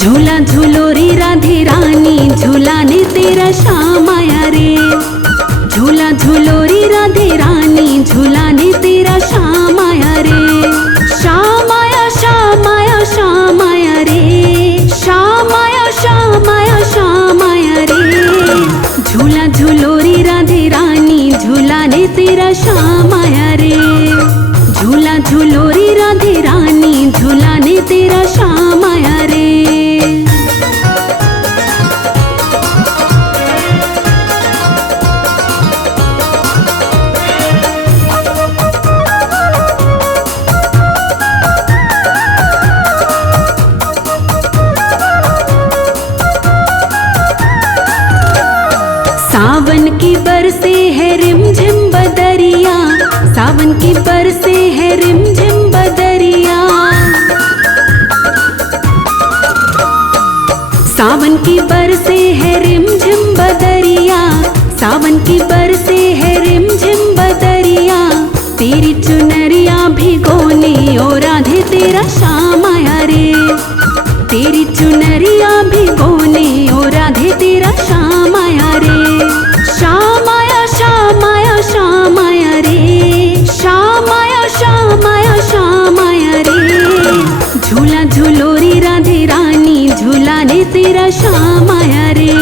झूला झूलो रे राधे रानी, झूला ने तेरा श्याम आया रे। झूला झूलो रे राधे रानी, झूला ने तेरा श्याम आया रे। श्याम आया श्याम आया श्याम आया रे, श्याम आया श्याम आया श्याम आया रे। झूला झूलो रे राधे रानी, झूला ने तेरा श्याम आया रे। झूला झूलो रे राधे रानी, झूला ने तेरा श्याम आया रे। सावन की बरसे है रिमझिम बदरिया, सावन की बरसे है रिमझिम बदरिया। सावन की बरसे है रिमझिम बदरिया, सावन की बरसे है रिमझिम बदरिया। तेरी चुनरिया भिगोने ओ राधे तेरा श्याम आया रे। तेरी चुनरिया भिगोने ओ राधे तेरा श्याम आया रे। श्याम आया श्याम आया श्याम आया रे, श्याम आया श्याम आया श्याम आया रे। झूला झूलो रे राधे रानी, झूला ने तेरा श्याम आया रे।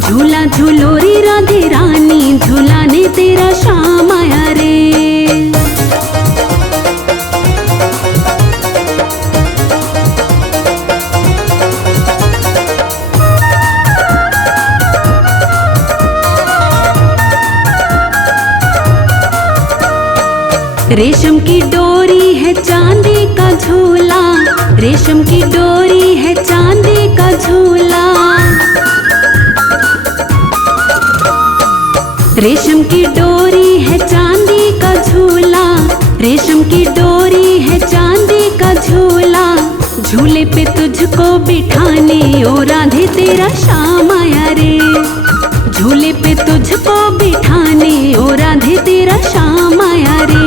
झूला झूलो रे राधे रानी, झूला ने तेरा श्याम आया रे। रेशम की डोरी है चांदी का झूला, रेशम की डोरी है चांदी का झूला। रेशम की डोरी है चांदी का झूला, रेशम की डोरी है चांदी का झूला। झूले पे तुझको बिठाने ओ राधे तेरा श्याम आया रे। झूले पे तुझको बिठाने ओ राधे तेरा श्याम आया रे।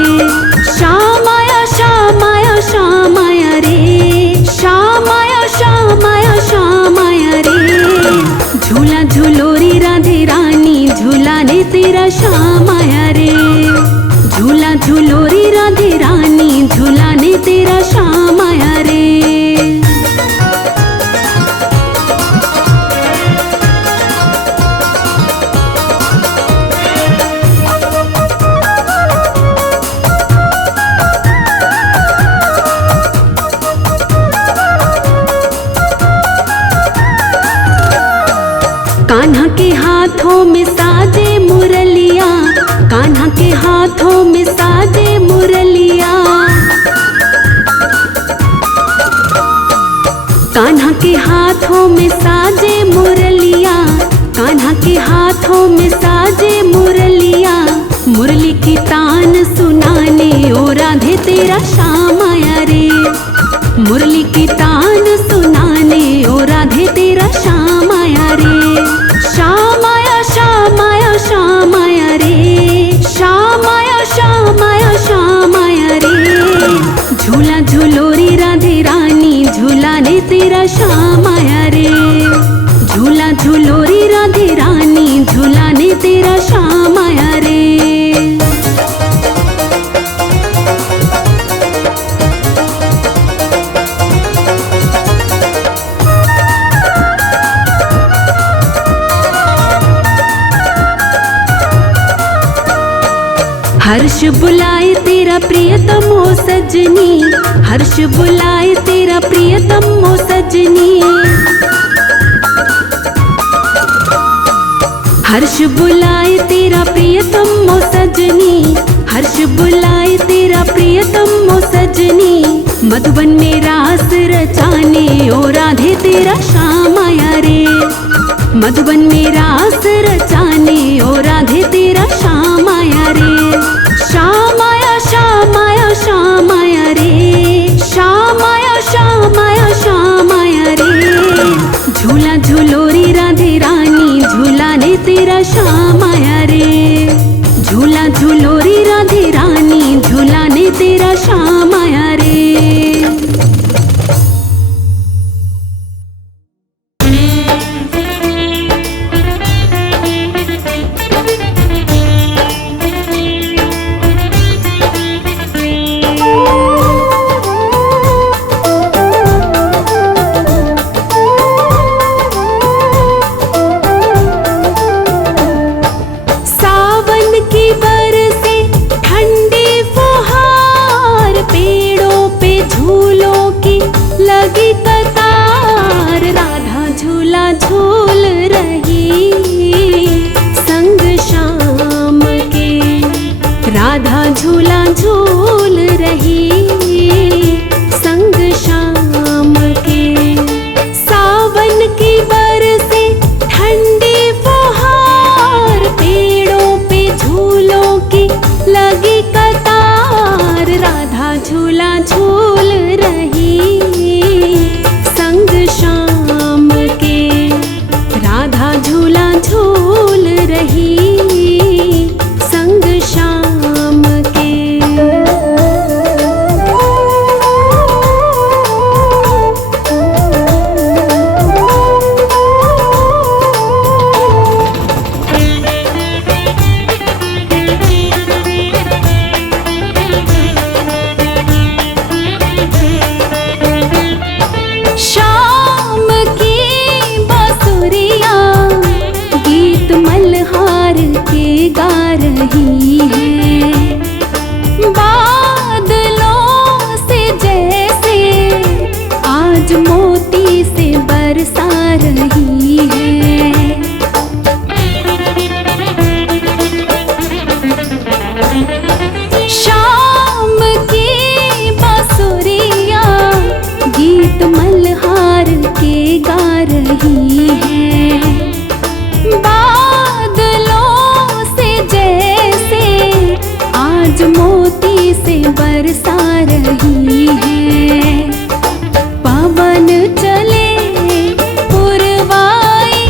श्याम आया श्याम आया श्याम आया रे, श्याम आया श्याम आया श्याम आया रे। झूला झूलो रे राधे रानी, झूला ने तेरा श्याम आया रे। झूला झूलो रे राधे रानी, झूला ने तेरा श्याम आया रे। कान्हा के हाथों में साजे मुरलिया, कान्हा के हाथों में साजे मुरलिया। कान्हा के हाथों में साजे मुरलिया, कान्हा के हाथों में साजे मुरलिया। मुरली की तान सुनाने ओ राधे तेरा श्याम आया रे। मुरली की तान सुनाने ओ राधे तेरा श्याम आया रे। श्याम आया श्याम आया श्याम आया रे, श्याम आया श्याम आया श्याम आया रे। झूला झूलो रे राधे रानी, झूला ने तेरा श्याम आया रे। झूला झूलो रे राधे रानी, झूला ने तेरा श्याम आया रे। हर्ष बुलाए तेरा प्रियतम हो सजनी, हर्ष बुलाए तेरा प्रियतम हो सजनी। हर्ष बुलाए तेरा प्रियतम हो सजनी, हर्ष बुलाए तेरा प्रियतम हो सजनी। मधुबन में रास रचाने ओ राधे तेरा श्याम आया रे। मधुबन में रास रचाने ओ राधे तेरा श्याम आया रे। श्याम आया श्याम आया श्याम आया रे, श्याम आया श्याम आया श्याम आया रे। झूला झूलो रे राधे रानी, झूला ने तेरा श्याम आया रे। झूला झूलो रे राधे रानी, झूला ने तेरा श्याम आया रे। रही है। बादलों से जैसे आज मोती से बरसा रही है। शाम की बांसुरियाँ गीत मल्हार के गा रही है। बादलों से जैसे आज मोती से बरसा रही है। पवन चले पुरवाई,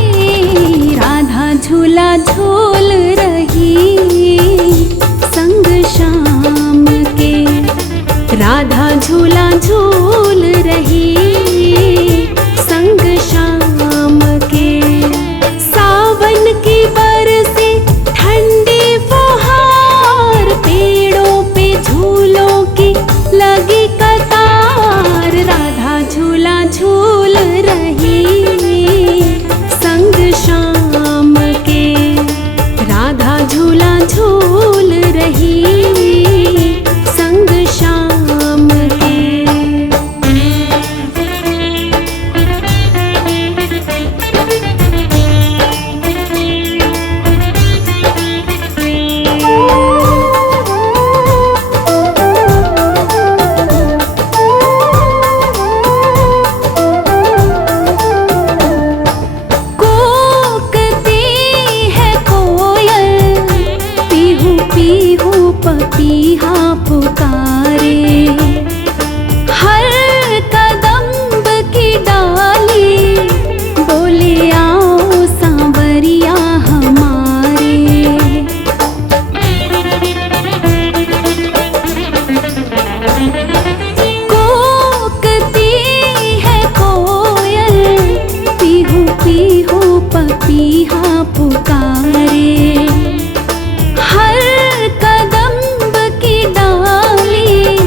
राधा झूला झूल रही संग शाम के। राधा झूला झूल रही संग शाम के। सावन की बरसे ठंडी फुहार, पेड़ों पे झूलों की लगी कतार। राधा झूला झूल रही संग शाम के। राधा झूला झूल रही संग शाम के। पपीहा पुकारे, हर कदम्ब की डाली बोले आओ सांवरिया हमारे। कूकती है कोयल, पीहू पीहू पपीहा पुकारे। हर कदम्ब की डाली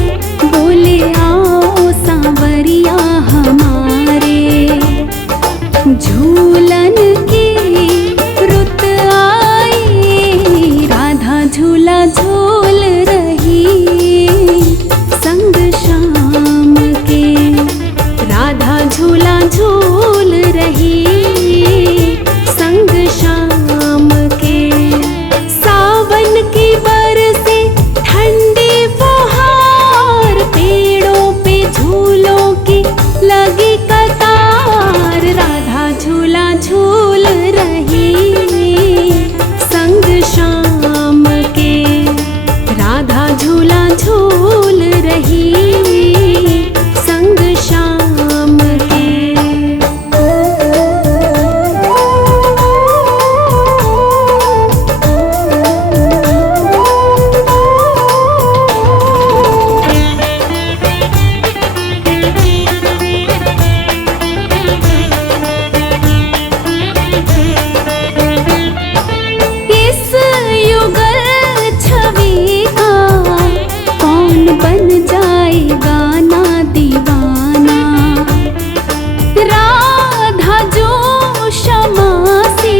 बोले आओ सांवरिया हमारे। झूलन की रुत आई, राधा झूला झूल रही संग शाम के। राधा झूला झूल रही संग शाम के। सावन की बरसे ठंडी फुहार, पेड़ों पे झूलों की लगी कतार। राधा झूला झूल रही संग शाम के। राधा झूला झूल रही संग शाम के। इस युगल छवि का कौन बन जाएगा ना दीवाना। राधा जो क्षमा से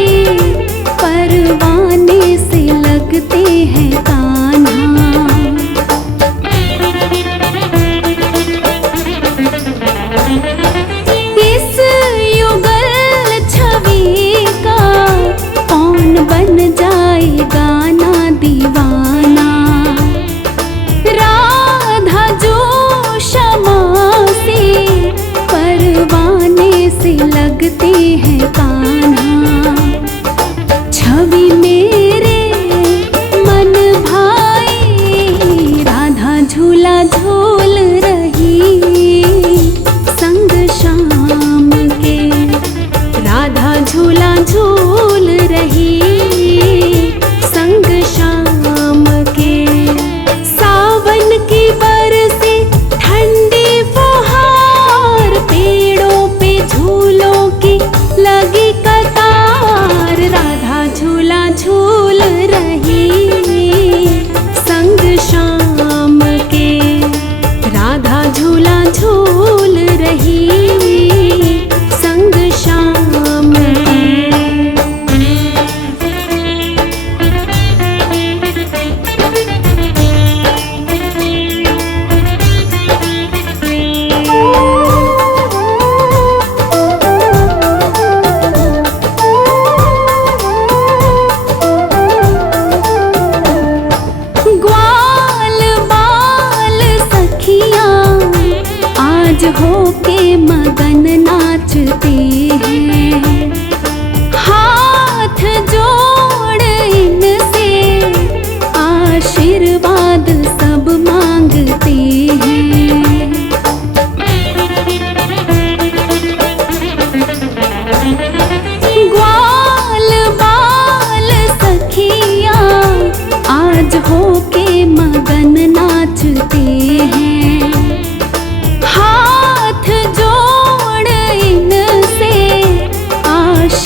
परवाने से लगते हैं कान्हा। इस युगल छवि का कौन बन जाएगा ना दीवाना। राधा जो क्षमा से परवाने से लगते हैं कान्हा। छवि मेरे मन भाई, राधा झूला झूल रही संग शाम के। राधा झूला झूल रही संग शाम के। सावन की बरसे ठंडी फुहार, पेड़ों पे झूलों की लगी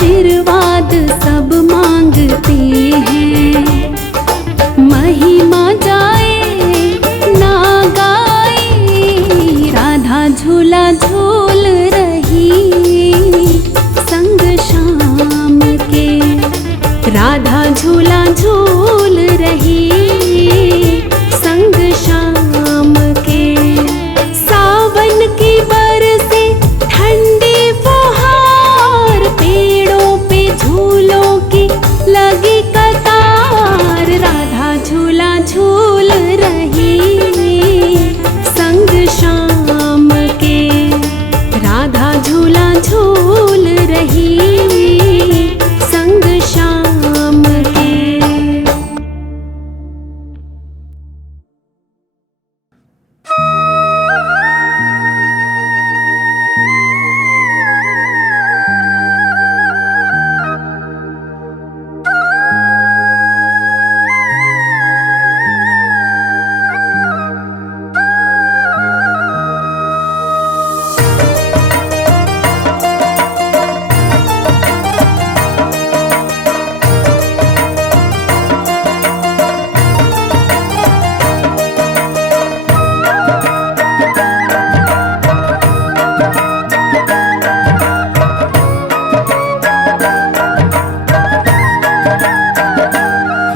आशीर्वाद सब मांगते हैं। महिमा जाए ना गाए, राधा झूला झूल रही संग शाम के। राधा झूला झूल रही संग शाम के। सावन की बरसे ठंडी फुहार, पेड़ों पे झूलों की लगी कतार। राधा झूला झूल रही संग शाम के। राधा झूला झूल रही संग शाम के।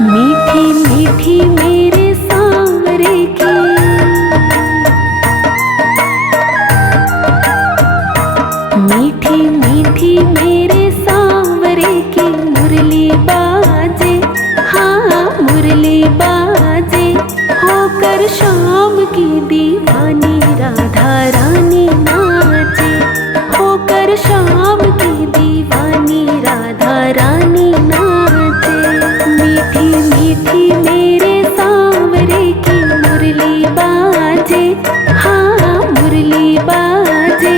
मीठी मीठी मेरे सांवरे की, मीठी मीठी मेरे सांवरे की मुरली बाजे। हाँ मुरली बाजे, होकर शाम की दीवानी राधा रानी नाचे। होकर शाम की दीवानी राधा रानी नाचे। मीठी मीठी मेरे सांवरे की मुरली बाजे। हाँ मुरली बाजे,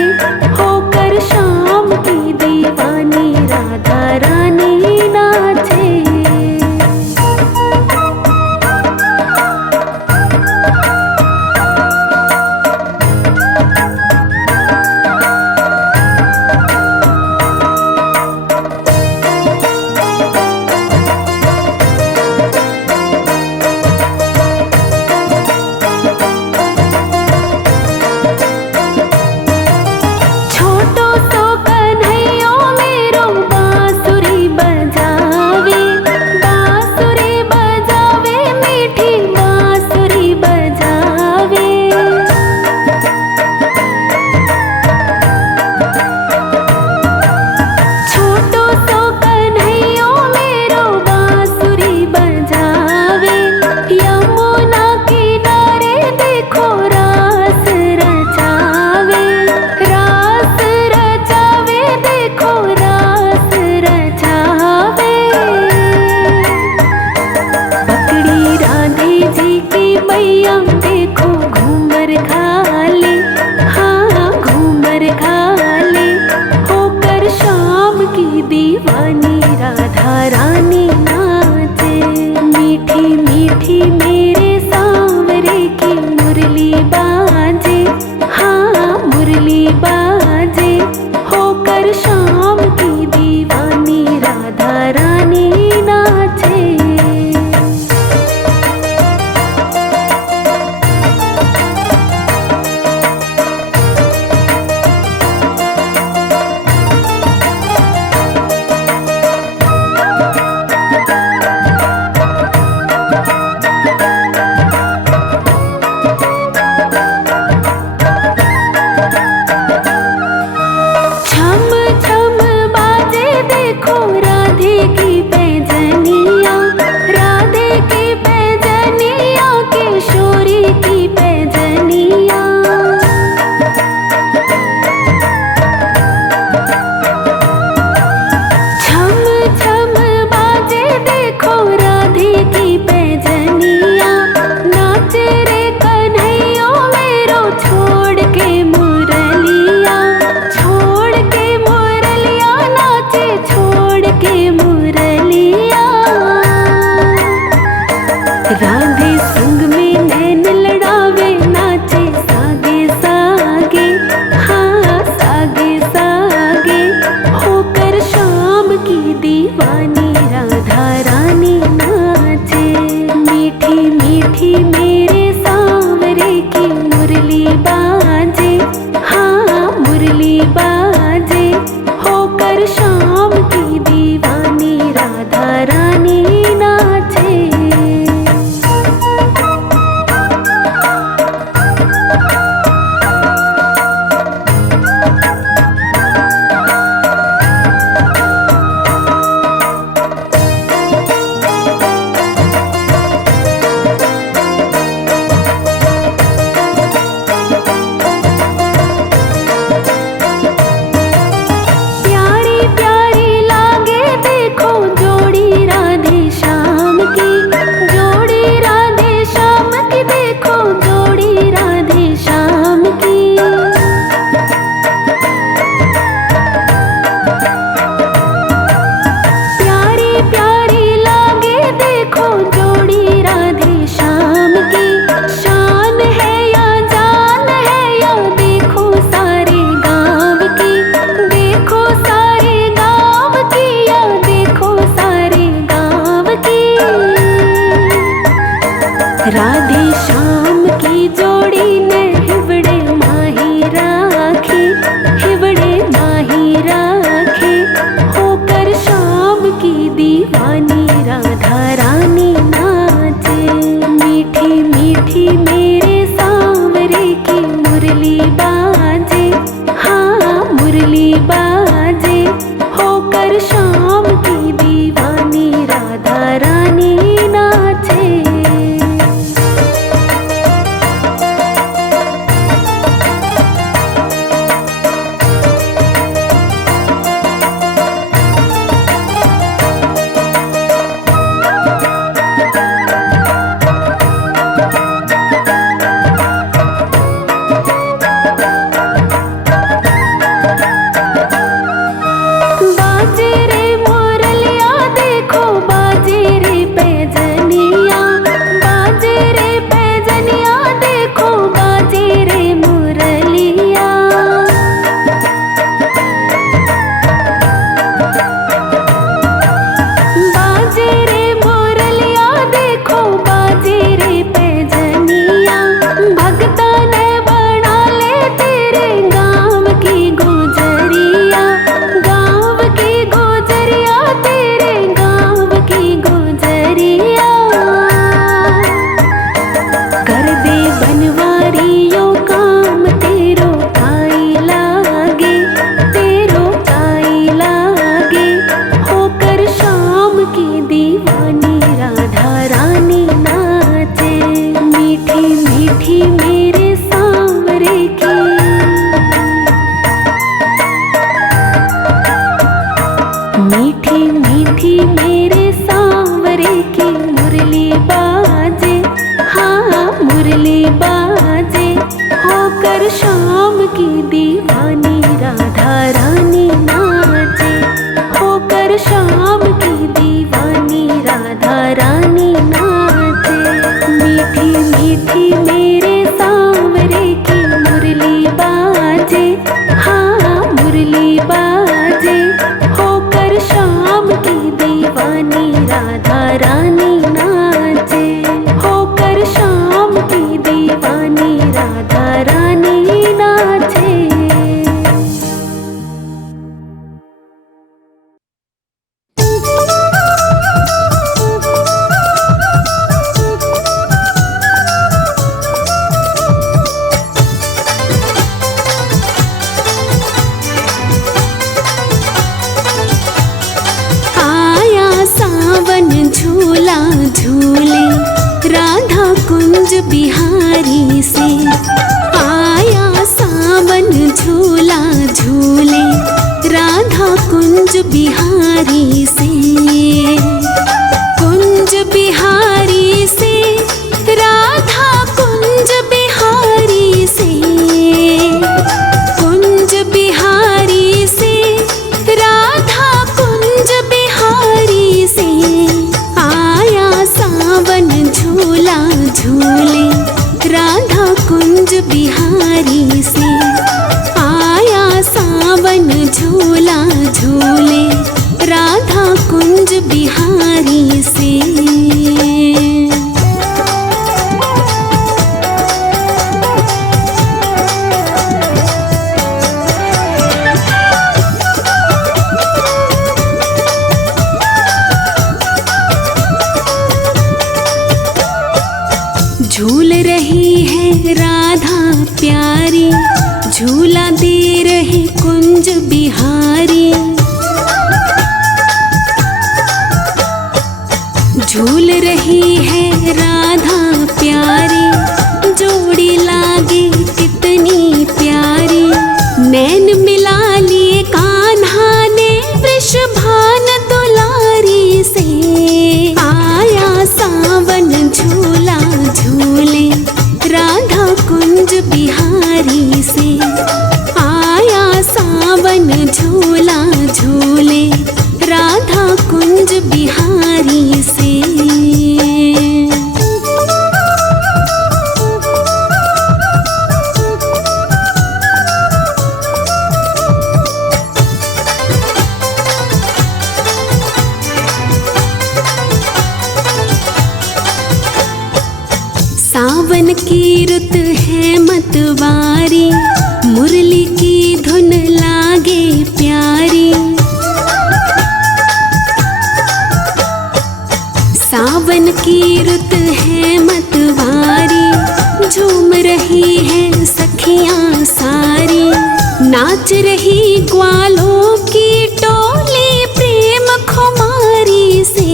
होकर शाम की दीवानी राधा रानी नाचे। राधे श्याम की जोड़ी ने हिवड़े माही राखी, हिवड़े माही राखी। होकर शाम की दीवानी राधा रानी नाचे। मीठी मीठी मेरे सांवरे की मुरली बाजे, हाँ मुरली बाजे। होकर शाम की दीवानी राधा रानी नाचे। बाजे रे मोरलिया देखो बाजे रे पैजनिया, बाजे रे पैजनिया देखो बाजे रे मोरलिया। बाजे रे मोरलिया देखो बाजे रे पैजनिया। भगता ने बना ले तेरे गाँव की गुजरिया, गाँव की गुजरिया तेरे गाँव की गुजरिया। कर दे बनवारियों काम तेरो काई लागे, तेरो काई लागे। होकर शाम की दीवानी राधा रानी नाचे। मीठी मीठी मेरे सांवरे की, मीठी मीठी मेरे सांवरे की मुरली बाजे, हाँ मुरली बाजे। होकर शाम की दीवानी राधा रानी नाचे। होकर शाम की दीवानी राधा रानी नाचे। मीठी मीठी मेरे सांवरे की मुरली बाजे, हाँ मुरली बाजे। होकर शाम की दीवानी राधा रानी नाचे। होकर शाम की दीवानी राधा रानी नाचे। आया सावन झूला झूले राधा कुंज बिहारी से। आया सावन झूला झूले राधा कुंज बिहारी से। कुंज बिहारी से राधा कुंज बिहारी से। कुंज बिहारी से राधा कुंज बिहारी से। आया सावन झूला झूले राधा कुंज बिहारी से। आया सावन झूला झूले सावन की रुत है मतवारी, मुरली की धुन लागे प्यारी। सावन की रुत है मतवारी, झूम रही है सखियां सारी, नाच रही ग्वालों की टोली प्रेम खुमारी से।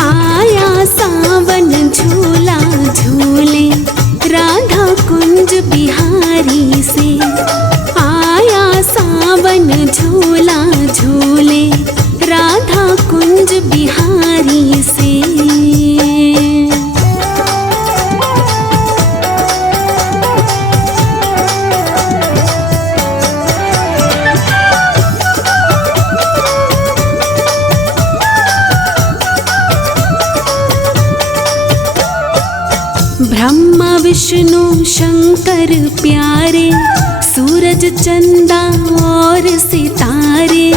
आया सावन झूला झूले राधा कुंज बिहारी से, आया सावन झूला झूले राधा कुंज बिहारी से। ब्रह्मा विष्णु शंकर प्यारे, सूरज चंदा और सितारे।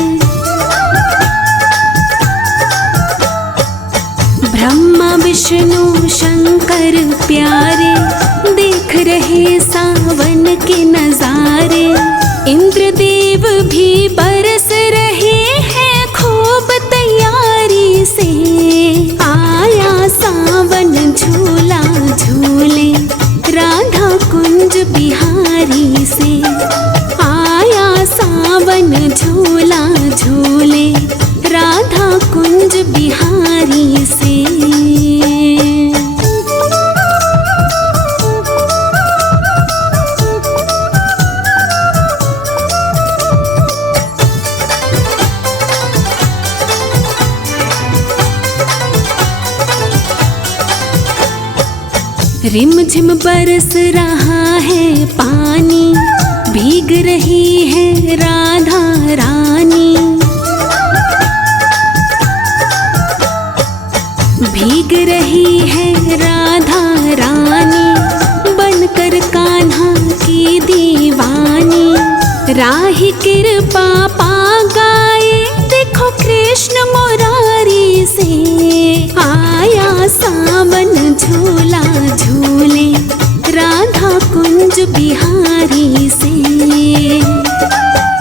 ब्रह्मा विष्णु शंकर प्यारे, देख रहे सावन के नजारे। इंद्रदेव भी बरस रहे हैं खूब तैयारी से। आया सावन झूला झूले राधा कुंज बिहारी से, आया सावन झूला झूले राधा कुंज बिहारी से। रिमझिम बरस रहा है पानी, भीग रही है राधा रानी। भीग रही है राधा रानी, बनकर कान्हा की दीवानी। राही कृपा पा गाए देखो कृष्ण मुरारी से। आया सावन झूला झूले राधा कुंज बिहारी से।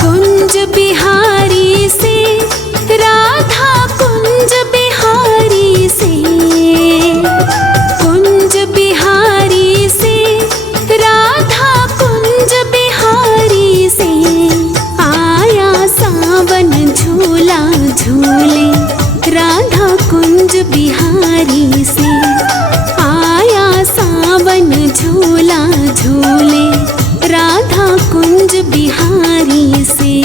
कुंज बिहारी से राधा कुंज बिहारी से। कुंज बिहारी से राधा कुंज बिहारी से। आया सावन झूला झूले राधा कुंज बिहारी से। आया सावन झूला झूले राधा कुंज बिहारी से।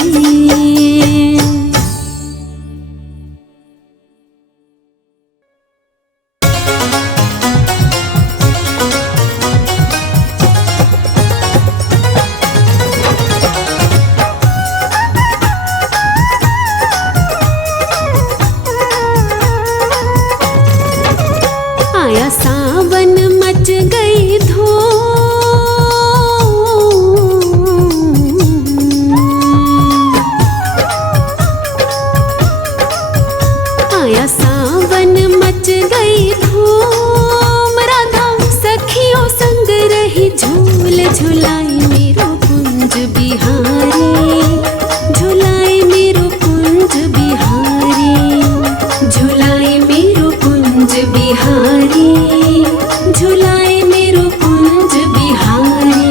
आया सावन मच गई धूम, आया सावन मच गई धूम। राधा सखियों संग रही झूल झुलाई मेरो कुंज बिहारी। झुलाई मेरो कुंज बिहारी। झुलाई मेरो कुंज बिहारी। झुलाए मेरो कुंज बिहारी।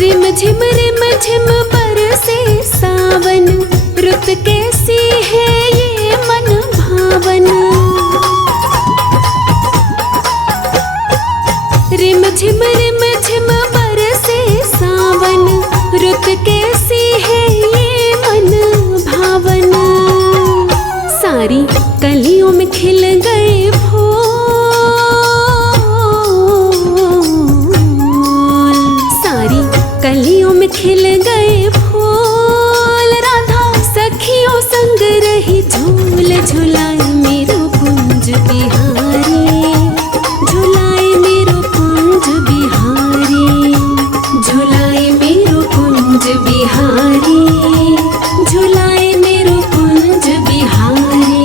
रिम झिम बरसे सावन, रुत कैसी है ये मन भावन। रिम झिम बरसे सावन, रुत कैसी है ये मन भावन। सारी कलियों में खिल गए फूल। सारी कलियों में खिल गए फूल। राधा सखियों संग रही झूल झुलाए मेरो कुंज बिहारी। बिहारी, झुलाए मेरो कुंज बिहारी।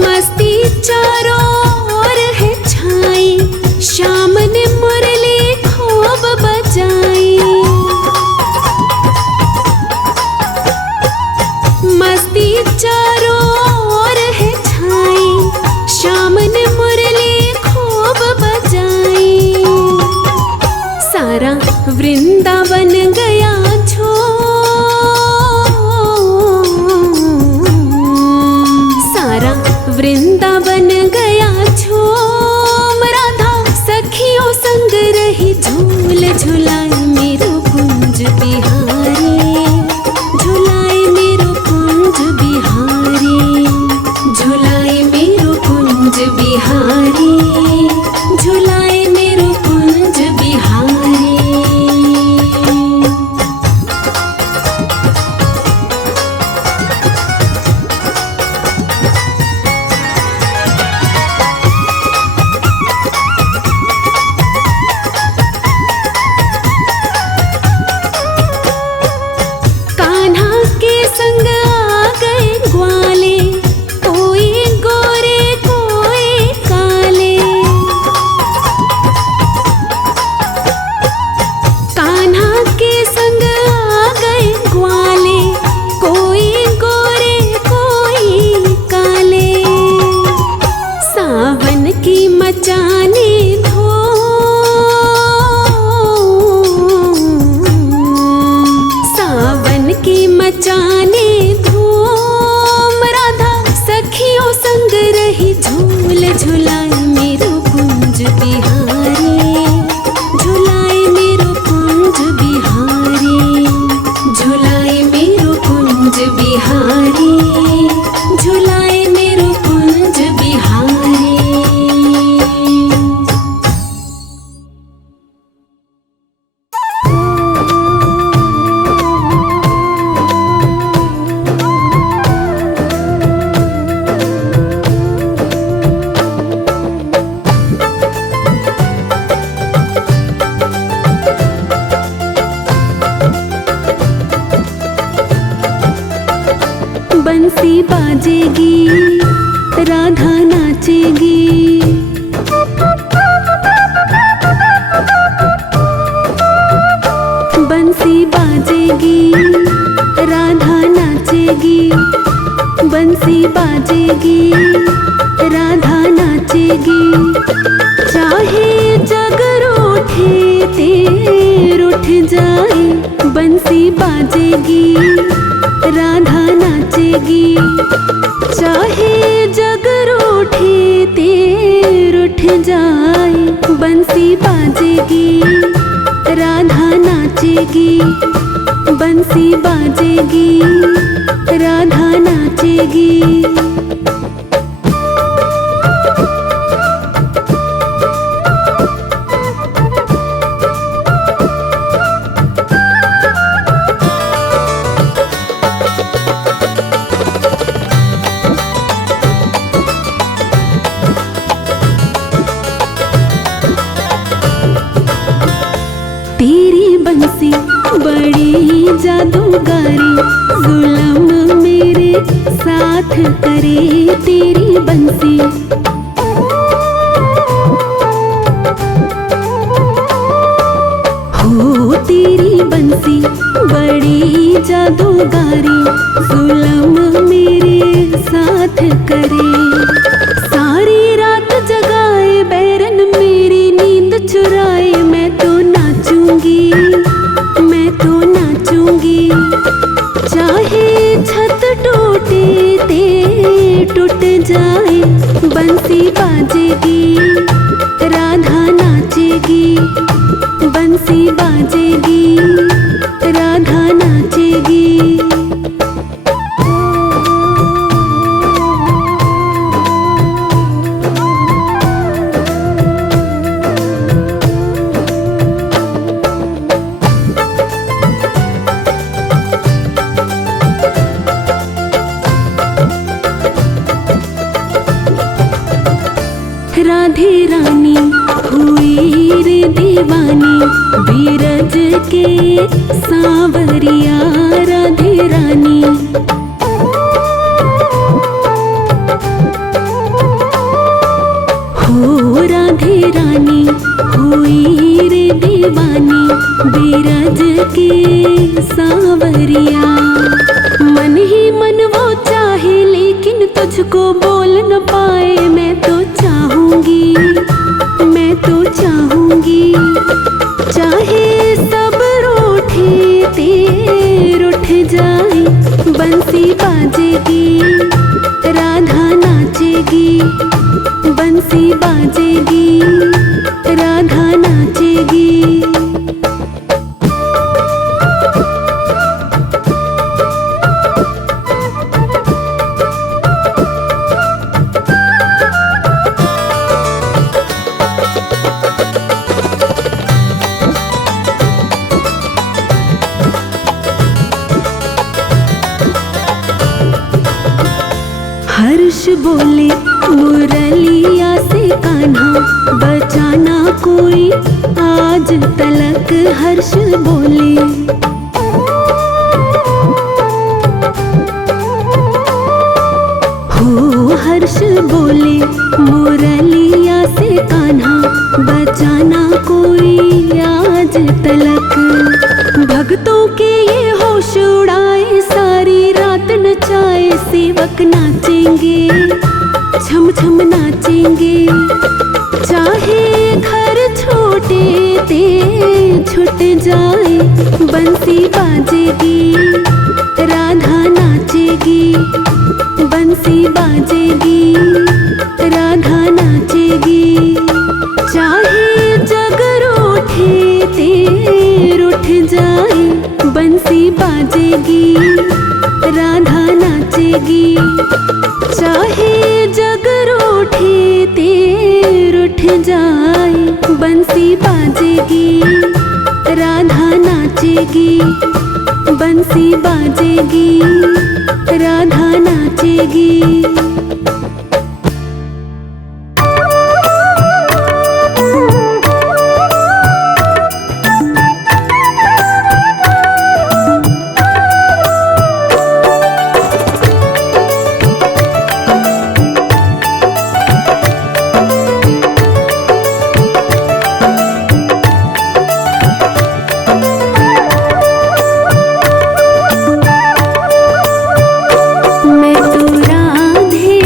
मस्ती चारों ओर है छाई, श्याम ने मुरली खूब बजाई। मस्ती चारों ओर है छाई, श्याम ने मुरली खूब बजाई। सारा वृंदावन गया वृंदावन गया झूम, राधा सखियों संग रही झूल झुलाए मेरो कुंज बिहारी, झुलाए मेरो कुंज बिहारी, झुलाए मेरो कुंज बिहारी, झुलाए मेरो कुंज बिहारी। मचाने धूम, राधा सखियों संग रही झूल झुलाए मेरो कुंज बिहारी, झुलाए मेरो कुंज बिहारी, झुलाए मेरो कुंज बिहारी, झुलाए मेरो कुंज बिहारी। बंसी बाजेगी, राधा नाचेगी। बंसी बाजेगी, राधा नाचेगी। बंसी बाजेगी, राधा नाचेगी। चाहे जग रूठे तेर उठ जाए, बंसी बाजेगी, राधा नाचेगी। चाहे जग रूठे तेर उठ जाए, बंसी बाजेगी, राधा नाचेगी। बंसी बाजेगी, राधा नाचेगी। तेरी बंसी बड़ी जादूगारी, जुल्म मेरे साथ करे तेरी बंसी। हो तेरी बंसी बड़ी जादूगारी, जुल्म मेरे साथ करे। सारी रात जगाए बैरन मेरी नींद चुराए, मैं तो नाचूंगी, मैं तो नाचूंगी। चाहे छत टूटे ते टूट जाए, बंसी बाजेगी, राधा नाचेगी। बंसी बाजेगी, राधा नाचेगी। दीवानी, बीरज के सांवरिया राधे रानी। हो राधे रानी हुई रे दीवानी, बीरज के सांवरिया। मन ही मन वो चाहे लेकिन तुझको बोल न पाए, मैं तो चाहूंगी, मैं तो चाहूंगी। चाहे सब रूठे तेर उठ जाए, बंसी बाजेगी राधा नाचेगी, बंसी बाजेगी राधा नाचेगी। हर्ष बोले मुरलिया से कान्हा, बचाना कोई आज तलक हर्ष बोले। हो हर्ष बोले मुरलिया से कान्हा, बचाना कोई आज तलक। भक्तों के ये होश उड़ाए, सारी रात नचाए, सेवक नाचेंगे छम छम नाचेंगे। चाहे घर छोटे ते छूट जाए, बंसी बाजेगी राधा नाचेगी, बंसी बाजेगी राधा नाचेगी। चाहे जग रूठे तेर उठ जाए, बंसी बाजेगी राधा नाचेगी। चाहे जग रूठे तेर उठ जाए, बंसी बाजेगी राधा नाचेगी, बंसी बाजेगी राधा नाचेगी। मैं तो राधे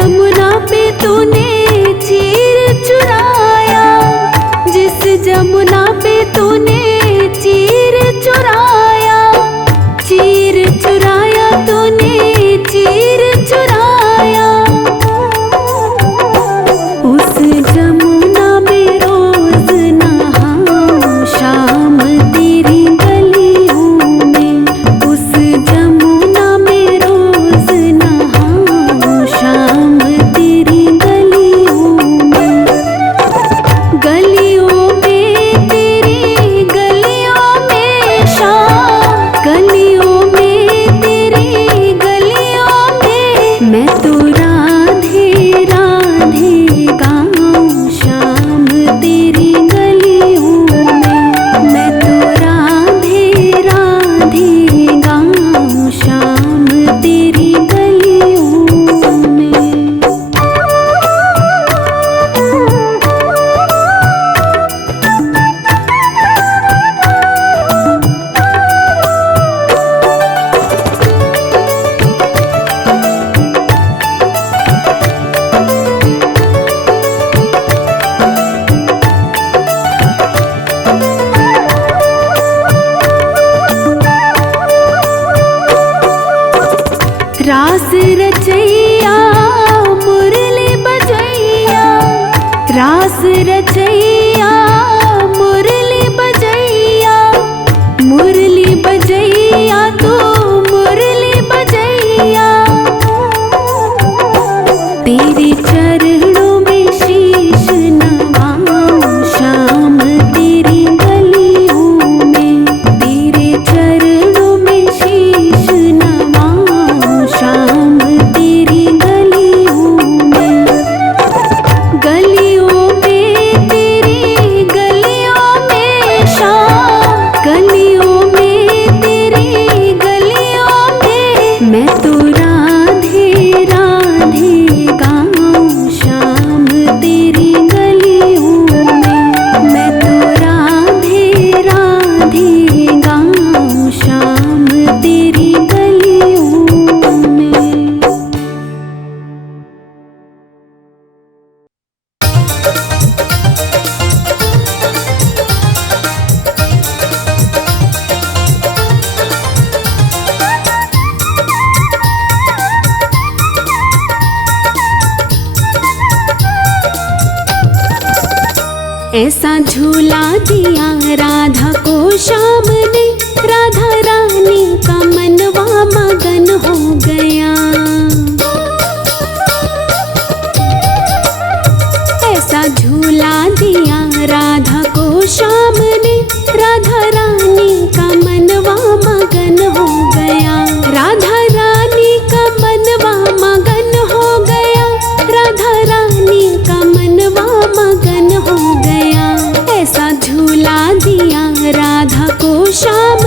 जमुना पे तूने चीर चुराया, जिस जमुना पे तूने चीर चुराया, चीर चुराया तूने चीर चुराया। उस जमुना में रोज नहाऊं शाम तेरी गलियों में, उस जमुना में रोज नहाऊं शाम तेरी गलियों में। गलियों में तेरी गलियों में शाम, गलियों में तेरी गलियों में मैं तो राधे राधे गाऊं शाम तेरी गलियों में, मैं तो राधे राधे गाऊं शाम तेरी गलियों में। रास रचैया मुरली बजैया, रास रचैया मुरली बजैया, मुरली बजैया तू मुरली बजैया। तेरे चरणों में शीश नवाऊं शाम तेरी गलियों में, तेरे चरणों में शीश नवाऊं शाम तेरी गलियों में। गलियों में तेरी गलियों में शाम, गलियों में तेरी गलियों में मैं तो राधे राधे गाऊं शाम तेरी गलियों में, मैं तो राधे राधे गाऊं शाम तेरी गलियों में। ऐसा झूला दिया राधा को श्याम ने, राधा रानी का मनवा मगन हो गया। ऐसा झूला दिया राधा को श्याम ने, राधा रानी का मनवा मगन हो गया। राधा रानी का मनवा मगन हो गया, राधा रानी का मनवा मगन हो गया। ऐसा झूला दिया राधा को श्याम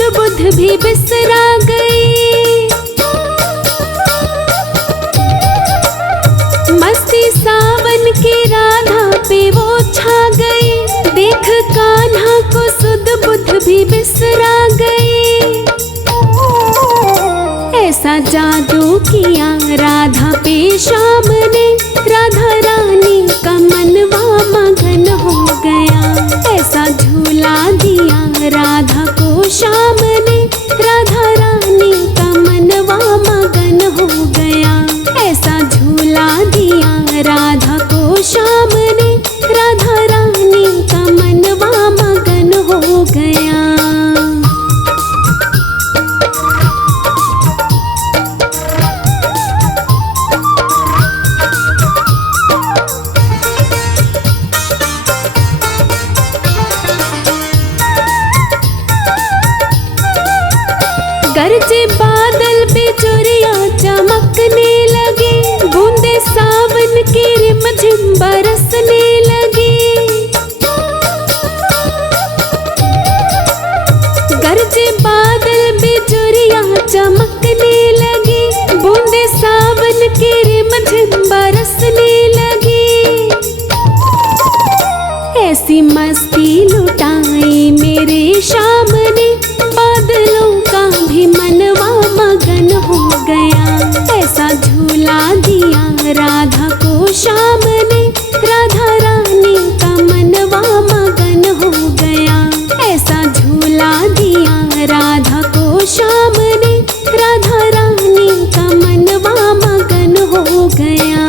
सुध बुध भी बिसरा गई। मस्ती सावन की राधा पे वो छा गई। देख कान्हा को सुध बुध भी बिसरा गई। ऐसा जादू किया राधा पे श्याम ने, राधा रानी का मनवा मगन हो गया। ऐसा झूला दिया राधा को श्याम ने, राधा रानी का मनवा मगन हो गया। ऐसा झूला दिया राधा को श्याम ने, राधा रानी का मनवा मगन हो गया। गरजे बादल बिजुरियां चमकने लगे, बूंदे सावन की रिमझिम बरसने लगी। गरजे बादल बिजुरियां चमकने लगी, बूंदे सावन की रिमझिम बरसने लगी। ऐसी मस्ती लुटाई मेरे श्याम ने, बादलों का भी मनवा मगन हो गया। ऐसा झूला दिया राधा को श्याम ने, राधा रानी का मनवा मगन हो गया। ऐसा झूला दिया राधा को श्याम ने, राधा रानी का मनवा मगन हो गया।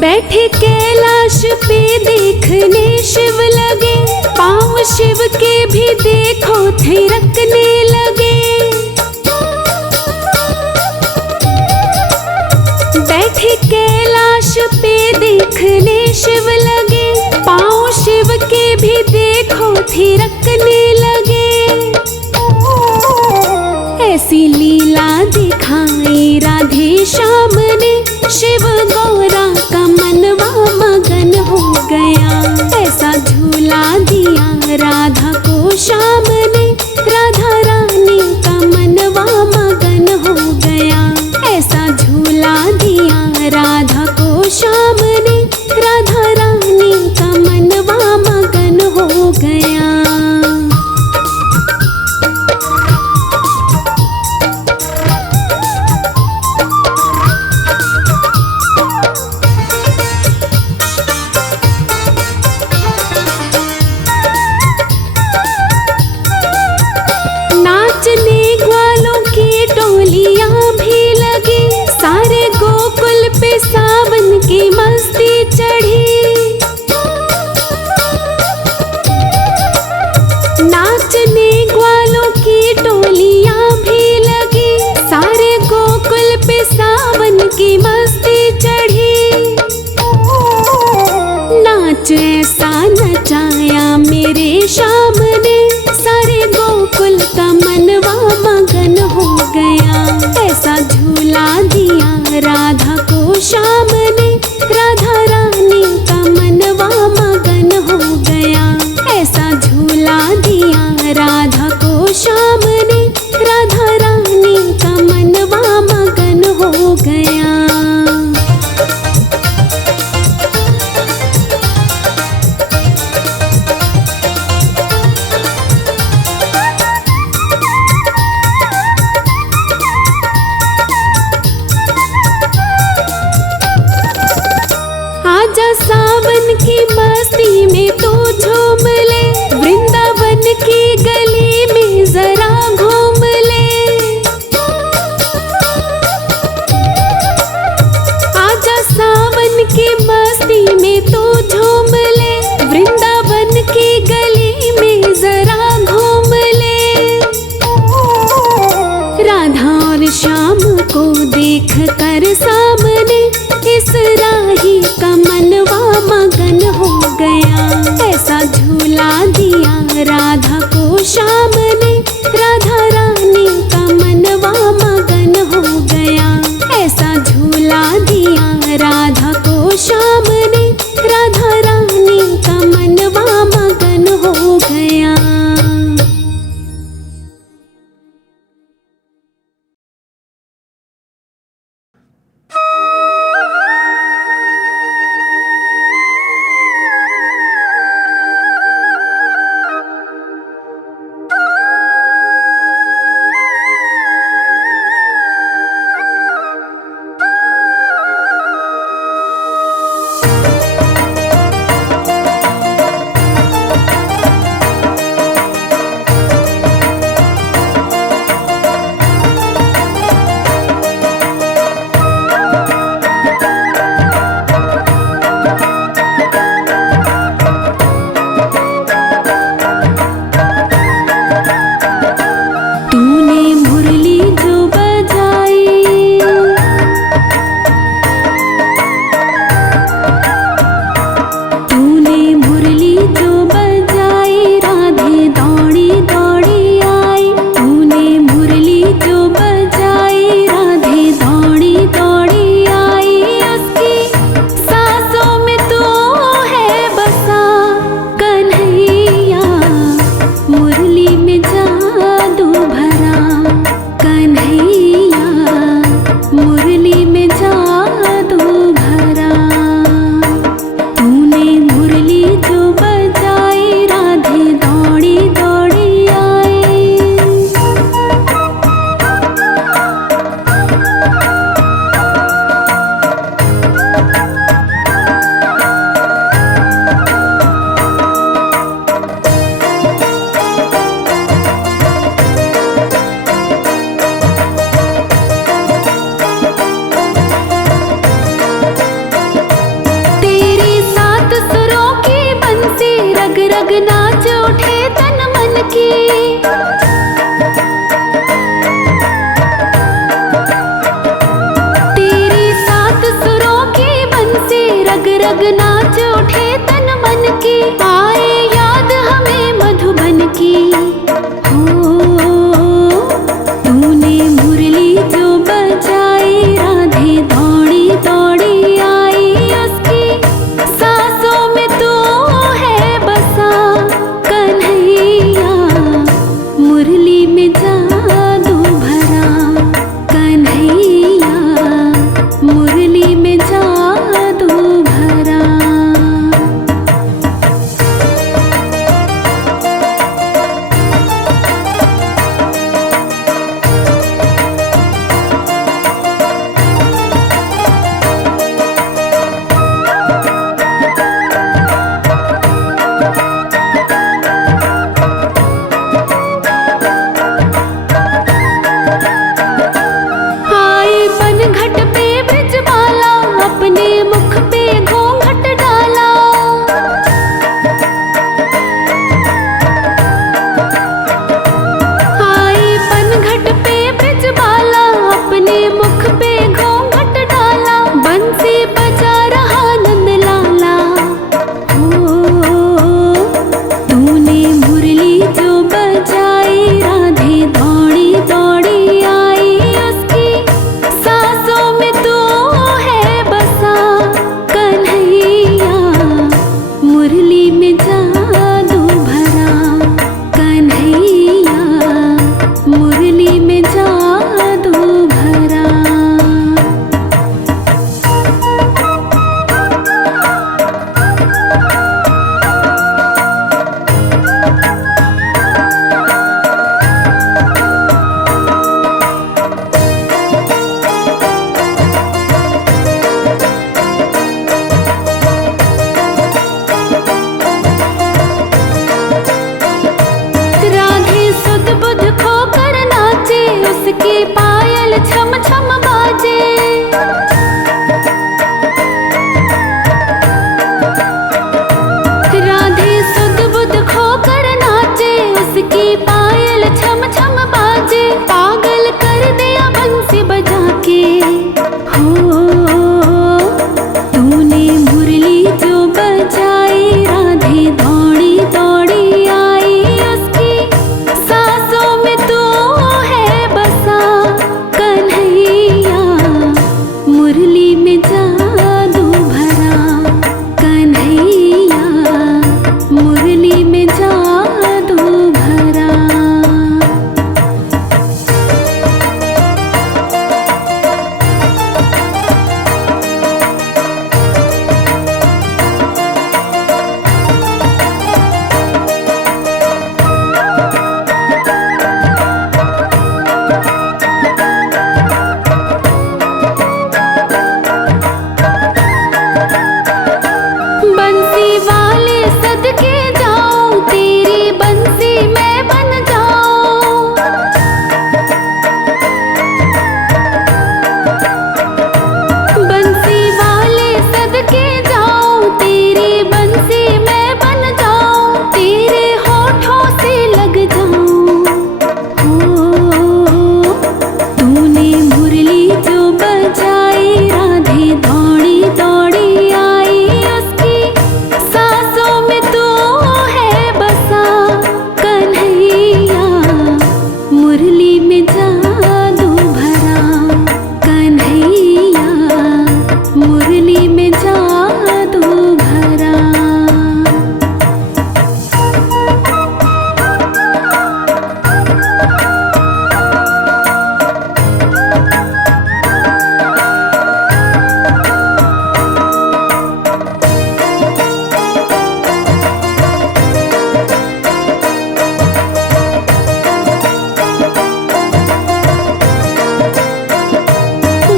बैठे कैलाश पे देखने शिव लगे, पाँव शिव के भी देखो थिरकने लगे। बैठे कैलाश पे देखने शिव लगे, पाँव शिव के भी देखो थिरकने लगे। ऐसी लीला दिखाई राधे श्याम ने, शिव गौरा का मनवा मगन हो गया। ऐसा झूला दिया राधा को श्याम ने, राधा रानी का मनवा मगन हो गया। ऐसा झूला दिया राधा को श्याम ने, राधा रानी का मनवा मगन हो गया। सावन की मस्ती चढ़ी, नाचने ग्वालों की टोलियां भी लगी। सारे गोकुल पे सावन की मस्ती चढ़ी। नाच ऐसा नचाया मेरे श्याम ने, सारे गोकुल का मनवा मगन हो गया। ऐसा झूला दिया राधा को श्याम ने, राधा रानी का मनवा मगन हो गया। ऐसा झूला दिया राधा को श्याम ने, राधा रानी का मनवा मगन हो गया। सावन की मस्ती में तू झूम ले, वृंदावन की गली में जरा घूम ले। आजा सावन की मस्ती में तू झूम ले, वृंदावन की गली में जरा घूम ले। राधा और श्याम को देख कर सामने, इस राही का मनवा मगन हो गया। ऐसा झूला दिया राधा को घट पे ब्रजबाला अपने मुख पे घूंघट डाला। आए पनघट पे ब्रजबाला अपने मुख पे घूंघट डाला। बंसी बजा रहा नंद लाला हो, तूने मुरली जो बजाई राधे दौड़ी दौड़ी आई। उसकी सांसों में तू है बसा कन्हैया, मुरली में जादू भरा कन्हैया, मुरली में जादू भरा। राधे सुध बुध खोकर नाचे, उसकी पायल छम छम बाजे। राधे सुध बुध खोकर नाचे, उसकी पायल छम छम बाजे। पागल कर दिया बंसी बजा के हो, तूने मुरली जो बजाई राधे दौड़ी दौड़ी आई। उसकी सांसों में तू है बसा कन्हैया, मुरली में जादू भरा कन्हैया, मुरली में जादू भरा। बंसी वाले सदके जाऊं, तेरी बंसी मैं बन जाऊं। बंसी वाले सदके जाऊं, तेरी बंसी मैं बन जाऊं। तेरे होठों से लग जाऊं हो, तूने मुरली जो बजाई राधे दौड़ी दौड़ी आई। उसकी सांसों में तू है बसा कन्हैया, मुरली में जादू भरा कन्हैया, मुरली में जादू भरा।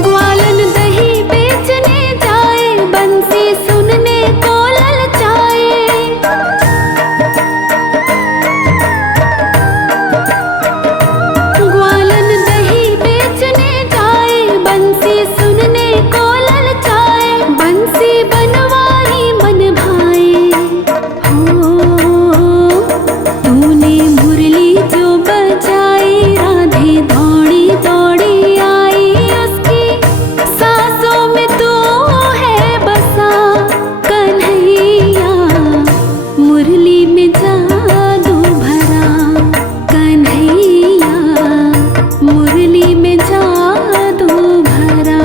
ग्वालन दही बेचने जाए, बंसी सुनने को ललचाए। ग्वालन दही बेचने जाए, बंसी सुनने को ललचाए। बंसी बनवारी मन भाए हो, तूने मुरली जो बजाई राधे दौड़ी दौड़ी आई। उसकी सांसों में तू है बसा कन्हैया, मुरली में जादू भरा कन्हैया, मुरली में जादू भरा।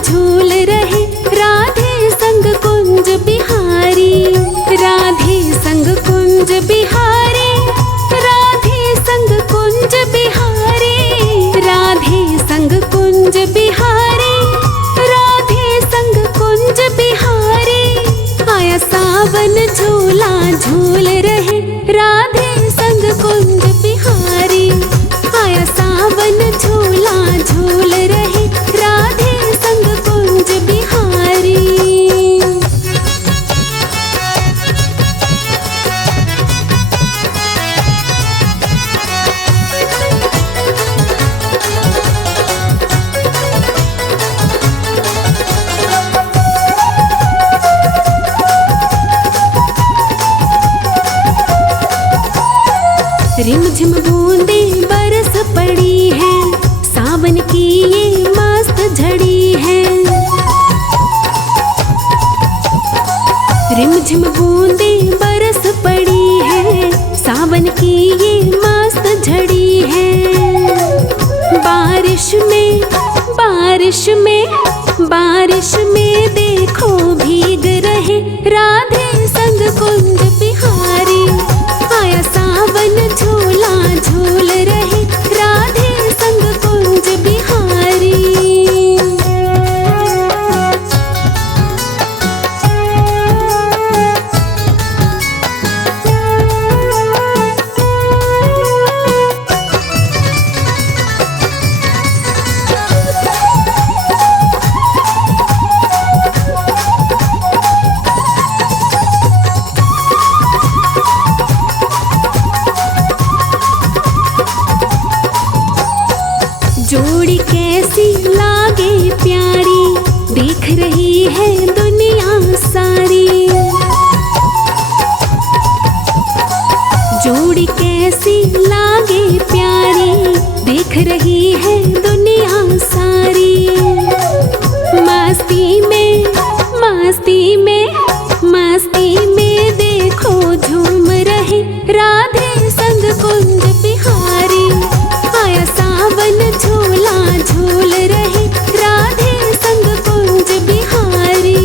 झूल रहे राधे संग कुंज बिहारी, राधे झूल रहे राधे संग कुंज बिहारी। आया सावन झूला झूल रहे राधे संग कुंज बिहारी। रिमझिम बूंदें बरस पड़ी है, सावन की ये मस्त झड़ी है। रिमझिम बूंदें बरस पड़ी है, सावन की ये मस्त झड़ी है। बारिश में बारिश में बारिश में देखो भीग रहे राधे संग कुंज बिहारी। आया सावन झूला झूल रहे राधे संग कुंज बिहारी। जोड़ी कैसी लागे प्यारी, देख रही है दुनिया सारी। जोड़ी कैसी लागे प्यारी, देख रही है दुनिया सारी। मस्ती में मस्ती में मस्ती में देखो झूम रहे राधे संग कुंज बिहारी। आया सावन झूला झूल रहे राधे संग कुंज बिहारी।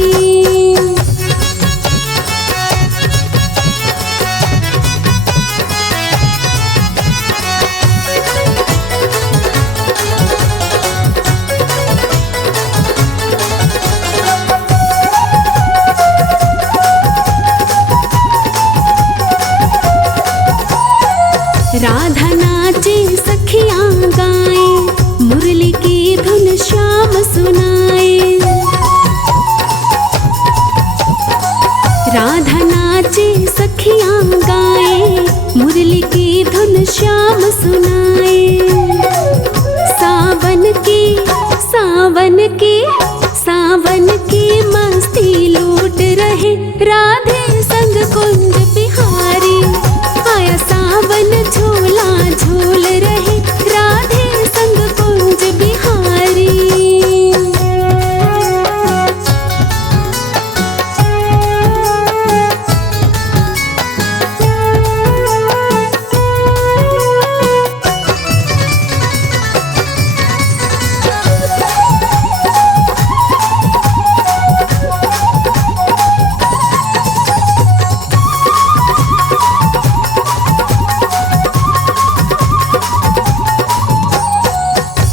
राधा नाचे सखियां गाए, मुरली की धुन श्याम सुनाए। राधा नाचे सखियां गाए, मुरली की धुन श्याम सुनाए। सावन की सावन की सावन की मस्ती लूट रहे राधे संग कुंज बिहारी। आया सावन झूला झूल रहे राधे संग कुंज बिहारी।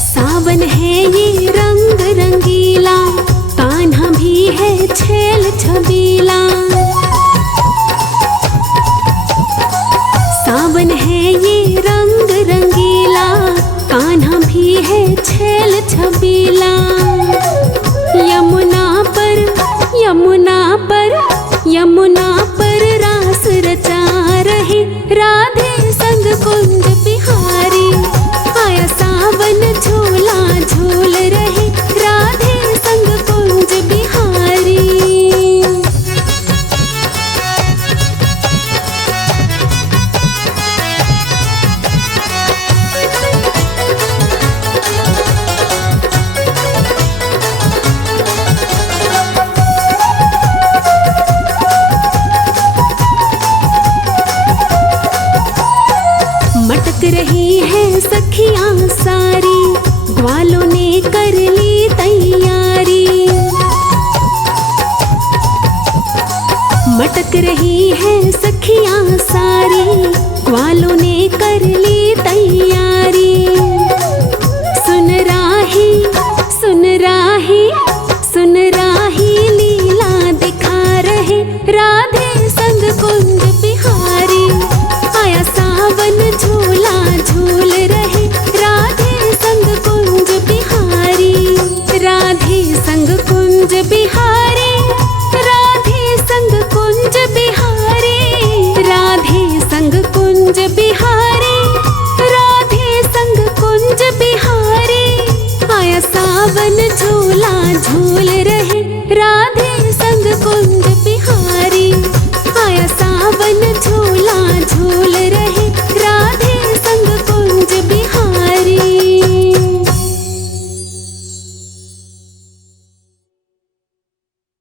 सावन है ये रंग रंगीला, कान्हा भी है छेल छबीला। सावन है ये रंग रंगीला, कान्हा भी है छेल छबीला। यमुना पर यमुना पर यमुना पर रास रचा रहे राधे संग कुंज बिहारी। आया सावन झूला झूल रहे राधे संग कुंज बिहारी। मटक रही है सखियां सारी, ग्वालों ने कर ली तैयारी। मटक रही है सखियां सारी, ग्वालों ने कर ली तैयारी। सुन राही सुन राही सुन राही लीला दिखा रहे राधे संग कुंज संग कुंज बिहारी